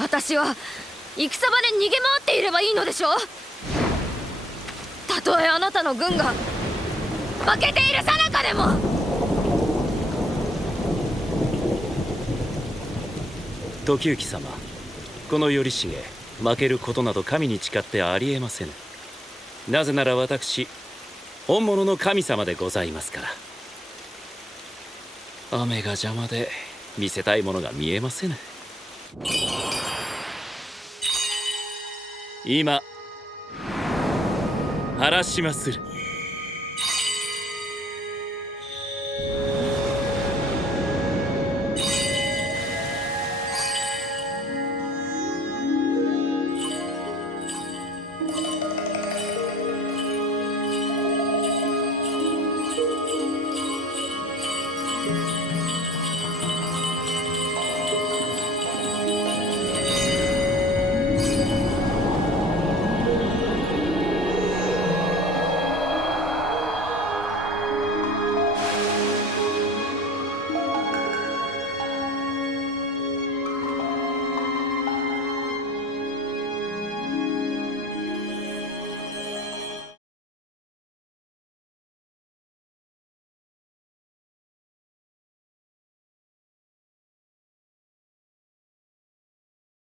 私は戦場で逃げ回っていればいいのでしょう。たとえあなたの軍が負けている最中でも。時行様、この頼重、負けることなど神に誓ってありえませぬ。なぜなら私、本物の神様でございますから。雨が邪魔で見せたいものが見えませぬ。今晴らしまする。